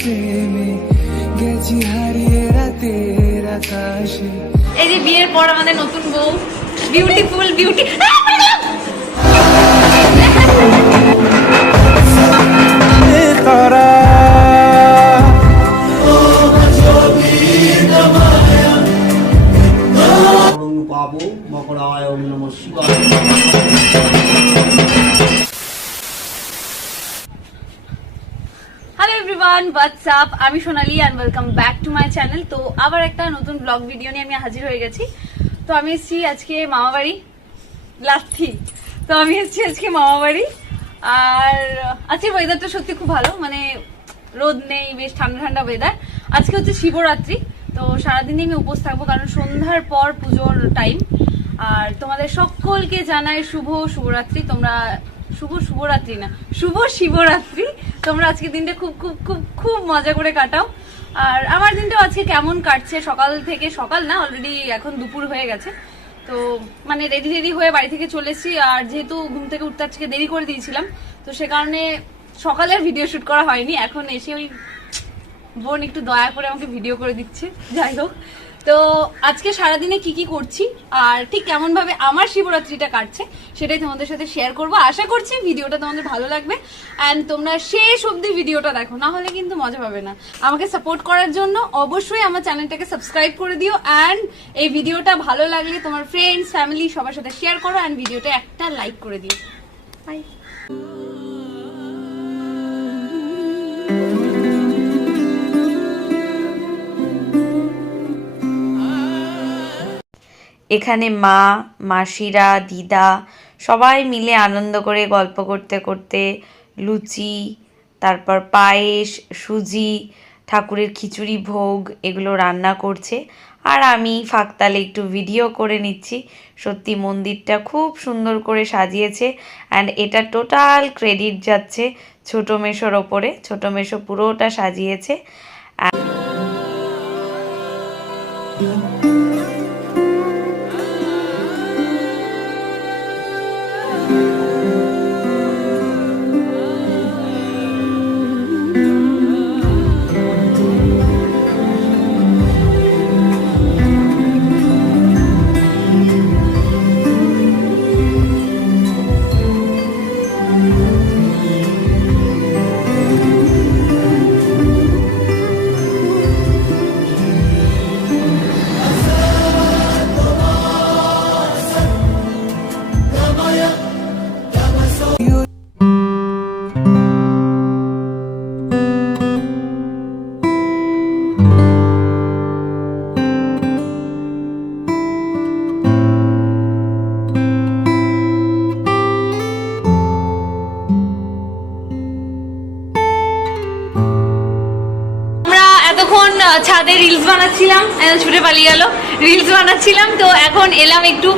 প্রেমে গেছি হারিয়ে রাতের আকাশে। এই যে বিয়ের পর আমাদের নতুন বউ বিউটিফুল বিউটি তারা পাবো মকরায় ওম নমঃ শিবায়। Hello everyone, what's up? আমি Sonali and welcome back to my channel. তো আবার একটা নতুন ব্লগ ভিডিও নিয়ে আমি হাজির হয়ে গেছি। তো আমি এসেছি আজকে মামাবাড়ি লাথি। তো আমি এসেছি আজকে মামাবাড়ি, আর আজকে ওয়েদারটা সত্যি খুব ভালো, মানে রোদ নেই, বেশ ঠান্ডা ঠান্ডা ওয়েদার। আজকে হচ্ছে শিবরাত্রি, তো সারাদিনই আমি উপোস থাকবো, কারণ সন্ধ্যার পর পুজোর টাইম। আর তোমাদের সকলকে জানাই শুভ শিবরাত্রি। তোমরা শুভ শিবরাত্রি। তোমরা আজকে দিনটা খুব খুব খুব খুব মজা করে কাটাও। আর আমার দিনটাও আজকে কেমন কাটছে, সকাল থেকে, সকাল না অলরেডি এখন দুপুর হয়ে গেছে, তো মানে রেডি হয়ে বাড়ি থেকে চলে এসেছি। আর যেহেতু ঘুম থেকে উঠতে আজকে দেরি করে দিয়েছিলাম, তো সে কারণে সকালের ভিডিও শুট করা হয়নি। এখন এসে ওই বোন একটু দয়া করে আমাকে ভিডিও করে দিচ্ছে। যাই হোক, তো আজকে সারাদিনে কি কি করছি আর ঠিক কেমন ভাবে আমার শিবরাত্রিটা কাটছে সেটাই তোমাদের সাথে শেয়ার করব। আশা করছি ভিডিওটা তোমাদের ভালো লাগবে অ্যান্ড তোমরা শেষ অবধি ভিডিওটা দেখো, না হলে কিন্তু মজা পাবে না। আমাকে সাপোর্ট করার জন্য অবশ্যই আমার চ্যানেলটাকে সাবস্ক্রাইব করে দিও অ্যান্ড এই ভিডিওটা ভালো লাগলে তোমার ফ্রেন্ডস, ফ্যামিলি সবার সাথে শেয়ার করো অ্যান্ড ভিডিওটা একটা লাইক করে দিও। বাই। এখানে মা, মাসিরা, দিদা সবাই মিলে আনন্দ করে গল্প করতে করতে লুচি, তারপর পায়েস, সুজি, ঠাকুরের খিচুড়ি ভোগ এগুলো রান্না করছে। আর আমি ফাঁকতালে একটু ভিডিও করে নিচ্ছি। সত্যি মন্দিরটা খুব সুন্দর করে সাজিয়েছে অ্যান্ড এটা টোটাল ক্রেডিট যাচ্ছে ছোটো মেশোর ওপরে। ছোটো মেশো পুরোটা সাজিয়েছে। ছাদে রিলস বানাচ্ছিলাম, ছুটে পালিয়ে গেল। রিলস বানাচ্ছিলাম, তো এখন এলাম একটু।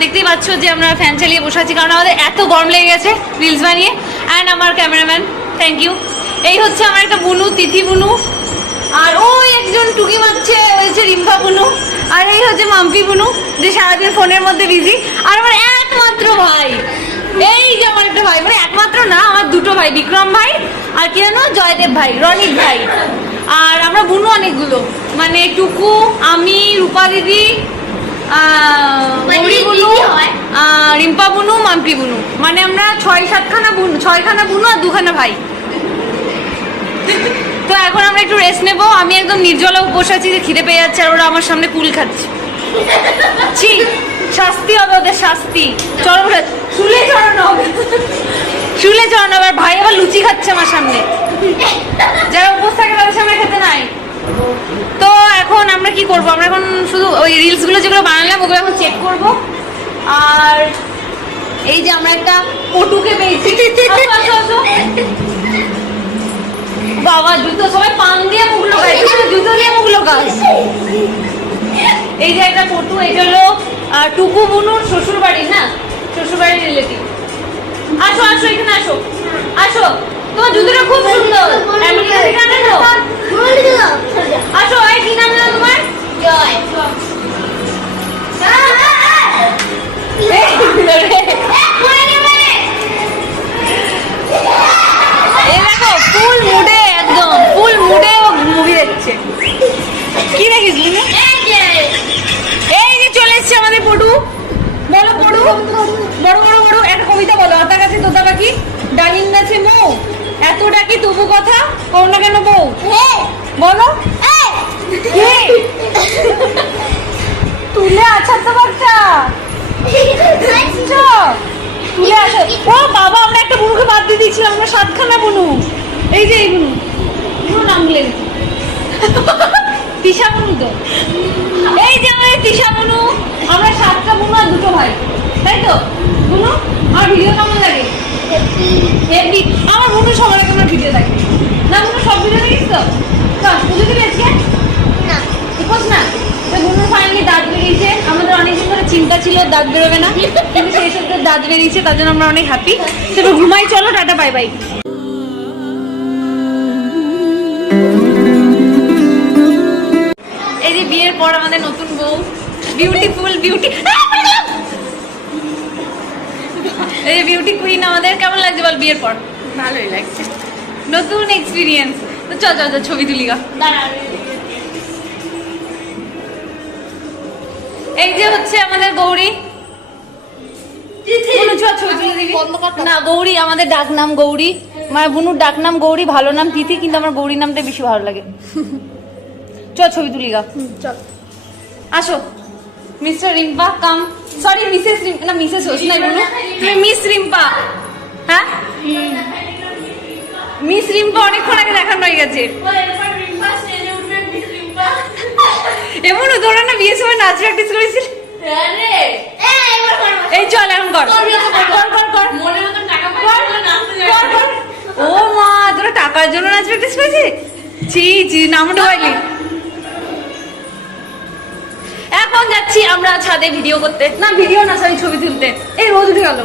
দেখতেই পাচ্ছ যে আমরা ফ্যান চালিয়ে বসে আছি, কারণ আমাদের এত গরম লেগে গেছে রিলস বানিয়ে। অ্যান্ড আমার ক্যামেরাম্যান, থ্যাংক ইউ। এই হচ্ছে আমার একটা বুনু, তিথি বুনু। আর ওই একজন টুকি মারছে, ওই হচ্ছে রিম্পা বুনু। আর এই হচ্ছে মাম্পি বুনু, যে সারাদিন ফোনের মধ্যে বিজি। আর আমার একমাত্র ভাই, এই যে আমার একটা ভাই, মানে একমাত্র না, আমার দুটো ভাই, বিক্রম ভাই আর কি জানো, জয়দেব ভাই, রনিক ভাই। আর আমরা বুনু অনেকগুলো, মানে টুকু, আমি, রূপা দিদি, রিম্পা বুনু, মাম্পি বুনু, মানে আমরা 6-7খানা বুনু, 6খানা বুনু আর 2খানা ভাই। তো এখন আমরা একটু রেস্ট নেবো। আমি একদম নির্জলা উপোস আছি, যে খিদে পেয়ে যাচ্ছে, আর ওরা আমার সামনে কুল খাচ্ছে। ছি, শাস্তি হবে ওদের, শাস্তি। চলো চুলে চড়ানো হবে, চুলে চড়ানো হবে। আর ভাই আবার লুচি খাচ্ছে আমার সামনে, যারা উপোস থাকে তাদের সামনে খেতে নাই। তো এখন আমরা কি করবো, আমরা এখন শুধু ওই রিলস গুলো যেগুলো বানালাম ওগুলো এখন চেক করবো। আর এই যে আমরা একটা পটুকে পেয়েছি, বাবা জুতো, সবাই পান দিয়ে মুখ লোকায়, জুতো দিয়ে মুখ লোকায়। এই যে একটা পটু, এটা হলো টুকু বুনুর শ্বশুর বাড়ি, না শ্বশুর বাড়ির রিলেটিভ। আসো আসো, এখানে আসো, আসো। তোমার জুতোটা খুব সুন্দর, আমেরিকা থেকে আনো। আসো, এই কি নাম জানো তোমার? জয়। এই দেখো ফুল মুডে, একদম ফুল কি তবু কথা কও না কেন বউ? বলো তুলে আছার তো বাচ্চা তুলে আসো। ও বাবা, আমরা একটা বুনুকে বাদ দিয়ে দিয়েছিলাম, আমরা 7খানা বুনু। এই যে এই বুনু নাম ভুলে গেছি, তিশা বুনু। তো এই যে আমাদের তিশা বুনু, আমরা 7টা বুনু আর 2টো ভাই, তাই তো? বুনু আমার ভিডিও কেমন লাগে? হেভি। আমার বুনু সবার আগে আমার ভিডিও দেখে না? বুনু সব ভিডিও দেখিস তো? পুজো দিবি আজকে না? উপোস না? বুনু ফাইনালি দাঁত বেরিয়েছে। আমাদের অনেকদিন ধরে চিন্তা ছিল দাঁত বেরোবে না, কিন্তু সেই সব দাঁত বেরিয়েছে, তার জন্য আমরা অনেক হ্যাপি। তবে ঘুমাই, চলো টাটা বাই বাই। এই যে বিয়ের পর আমাদের নতুন বউ, বিউটিফুল বিউটি, এই যে বিউটি কুইন আমাদের। কেমন লাগছে বল বিয়ের পর? ভালোই লাগছে, নতুন এক্সপিরিয়েন্স। তো চল চল চল ছবি তুলি গা। এই যে হচ্ছে আমাদের গৌরী। ছবি তুলে দিবি না? গৌরী আমাদের ডাক নাম গৌরী, মানে বুনুর ডাক নাম গৌরী, ভালো নাম তিথি, কিন্তু আমার গৌরী নামটা বেশি ভালো লাগে। চল ছবি তুলি গা। চল আসো মিস্টার রিম্পা কাম, সরি মিসেস রিম্পা, না মিসেস হোস নাই বুনু, তুমি মিস রিম্পা। হ্যাঁ মিস রিম্পা অনেকক্ষণ আগে দেখানো হয়ে গেছে। এমন তোরা না বিয়ের সময় নাচ প্র্যাকটিস করেছিল? এই চল এখন কর। ও মা, তোরা টাকার জন্য নাচ প্র্যাকটিস করেছিস? ছি ছি, নাম ডোবাইলি। এখন যাচ্ছি আমরা ছাদে ভিডিও করতে, না ভিডিও না সরি ছবি তুলতে। এই রোজ উঠে গেল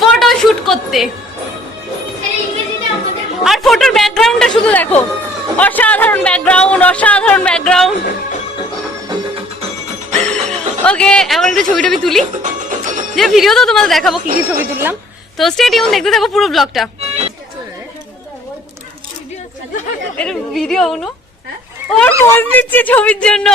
ফটো শুট করতে। আর ফটোর ব্যাকগ্রাউন্ডটা শুধু দেখো, অসাধারণ ব্যাকগ্রাউন্ড, অসাধারণ ব্যাকগ্রাউন্ড। ওকে, এখন একটু ছবি টবি তুলি, যে ভিডিও তো তোমাদের দেখাবো কি কি ছবি তুললাম। তো স্টে টিউন, দেখতে থাকো পুরো ব্লগটা। এটা ভিডিও অনু ওর পোজ দিচ্ছে ছবির জন্য।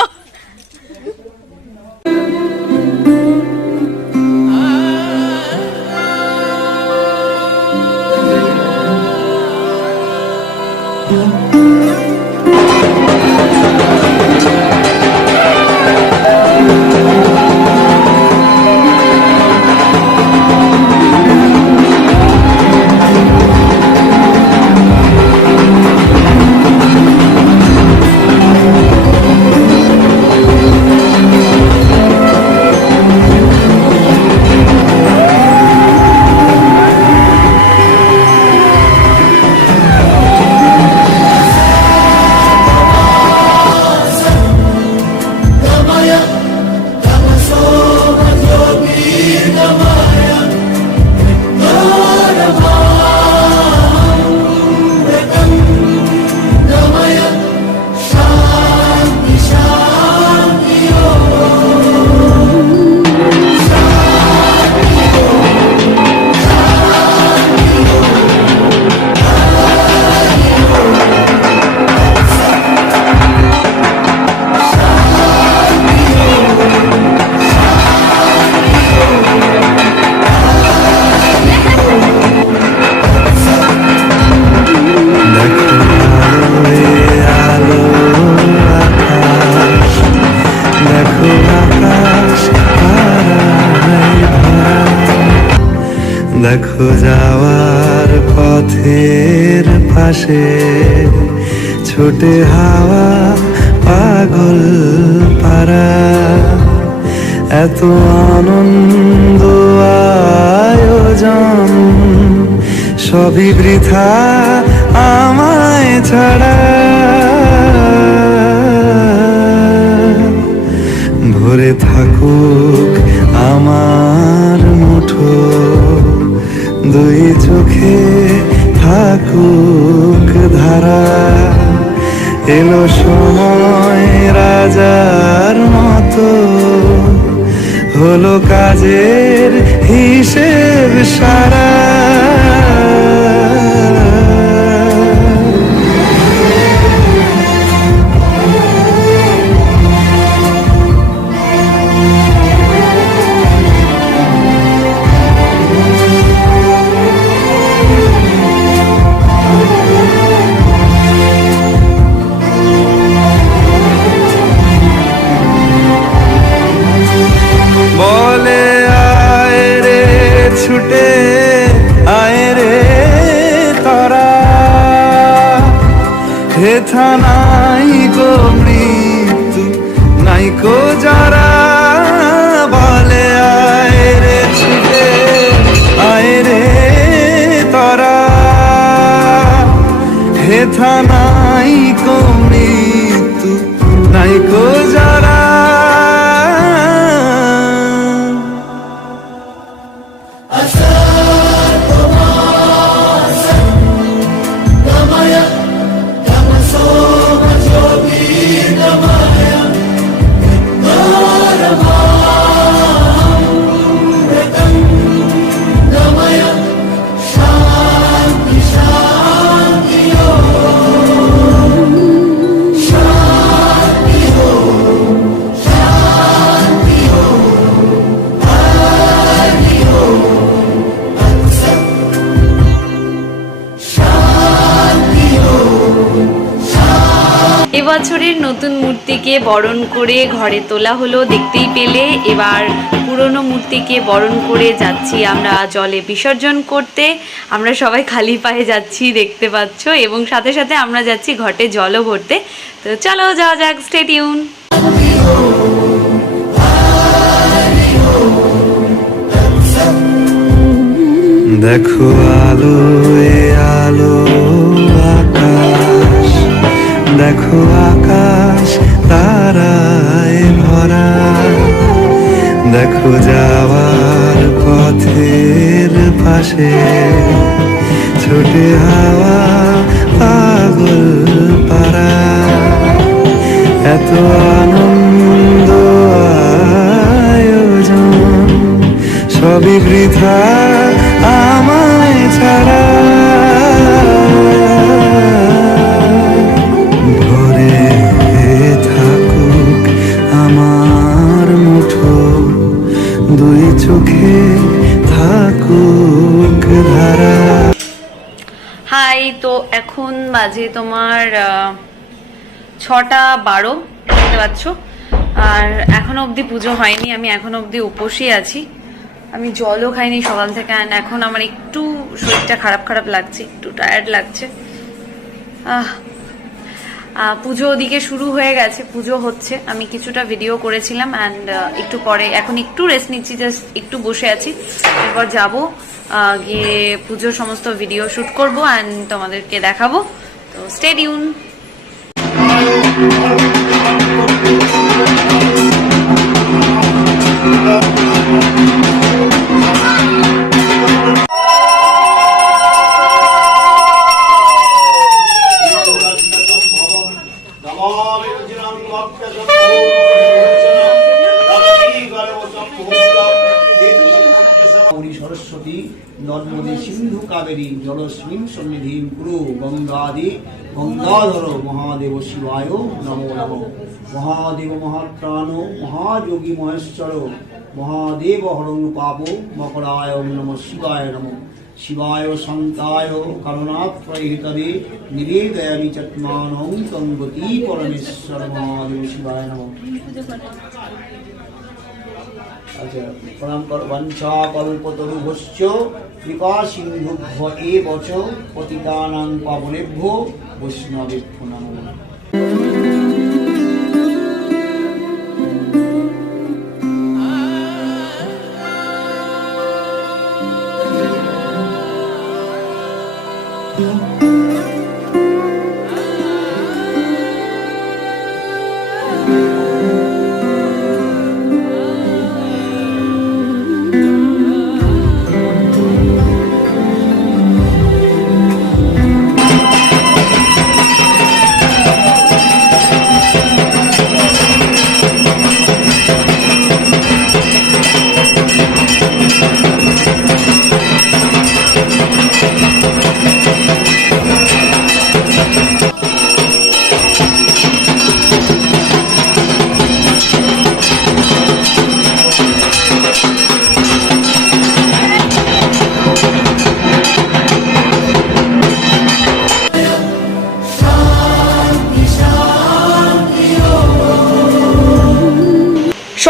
দেখো যাওয়ার পথের পাশে ছোটে হাওয়া পাগল পারা, এত আনন্দ আয়োজন সবই বৃথা আমায় ছাড়া। ভরে থাকুক আমার মুঠো, দুই চোখে থাকুক ধারা, এলো সময় রাজার মতো, হলো কাজের হিসেব সারা। হেথা নাই গো মৃত্যু নাই কো যারা বলে আয় রে ছুটে আয় রে তারা হেথা নাই কো মৃত্যু নাই কো যারা এবছরের নতুন মূর্তিকে বরণ করে ঘরে তোলা হলো, দেখতেই পেলে। এবার পুরনো মূর্তিকে বরণ করে যাচ্ছি আমরা জলে বিসর্জন করতে। আমরা সবাই খালি পায়ে যাচ্ছি, দেখতে পাচ্ছ, এবং সাথে সাথে আমরা যাচ্ছি ঘটে জলও ভরতে। তো চলো যাওয়া যাক, স্টে টিউন। দেখো আলো এ আলো আকাশ, দেখো আকাশ তারায় ভরা, দেখো যাওয়ার পথের পাশে ছোটে হাওয়া পাগল পারা, এত আনন্দ আয়োজন সবই বৃথা আমায় ছাড়া। ভরে থাকুক আমার মুঠো, দুই চোখে থাকুক ধারা। হাই, তো এখন বাজে তোমার 6:12, দেখতে পাচ্ছ। আর এখনো অবধি পুজো হয়নি, আমি এখনো অবধি উপোসই আছি। আমি জলও খাইনি সকাল থেকে। অ্যান্ড এখন আমার একটু শরীরটা খারাপ খারাপ লাগছে, একটু টায়ার্ড লাগছে। পুজো ওদিকে শুরু হয়ে গেছে, পুজো হচ্ছে। আমি কিছুটা ভিডিও করেছিলাম অ্যান্ড একটু পরে এখন একটু রেস্ট নিচ্ছি, জাস্ট একটু বসে আছি। এরপর যাবো গিয়ে পুজোর সমস্ত ভিডিও শ্যুট করবো অ্যান্ড তোমাদেরকে দেখাবো। তো স্টে টিউন। সরস্বতী নর্মদে সিন্ধু কাবেরী জলস্মিন সন্নিধিম কুরু গঙ্গাদি গঙ্গাধর মহাদেব শিবায় নমো নমঃ। মহাদেব মহাত্রাণ মহাযোগী মহেশ্বর মহাদেব হরং পাপ মকরায় নমঃ শিবায় নমঃ। শিবায় শান্তায় করুণাত্রয়িতবে নিবেদয়ামি চত্মানং তঙ্গতি পরমেশ্বর মহাদেব শিবায় নমঃ। আচ্ছা, প্রণাম কর। বঞ্চা কল্পতরুভশ্চ কৃপা সিন্ধুভ্য এব চ পতিতানাং পাবনেভ্যো বৈষ্ণবেভ্যো নমঃ।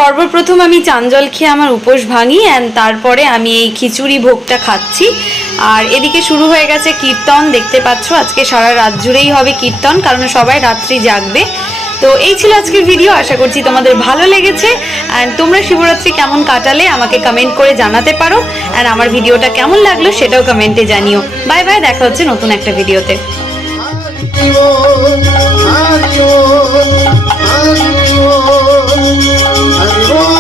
সর্বপ্রথম আমি চাঞ্জল খেয়ে আমার উপোস ভাঙি অ্যান্ড তারপরে আমি এই খিচুড়ি ভোগটা খাচ্ছি। আর এদিকে শুরু হয়ে গেছে কীর্তন, দেখতে পাচ্ছ আজকে সারা রাত জুড়েই হবে কীর্তন, কারণ সবাই রাত্রি জাগবে। তো এই ছিল আজকের ভিডিও, আশা করছি তোমাদের ভালো লেগেছে। অ্যান্ড তোমরা শিবরাত্রি কেমন কাটালে আমাকে কমেন্ট করে জানাতে পারো, অ্যান্ড আমার ভিডিওটা কেমন লাগলো সেটাও কমেন্টে জানিও। বাই বাই, দেখা হচ্ছে নতুন একটা ভিডিওতে। হরি বল, হরি বল, হরি বল।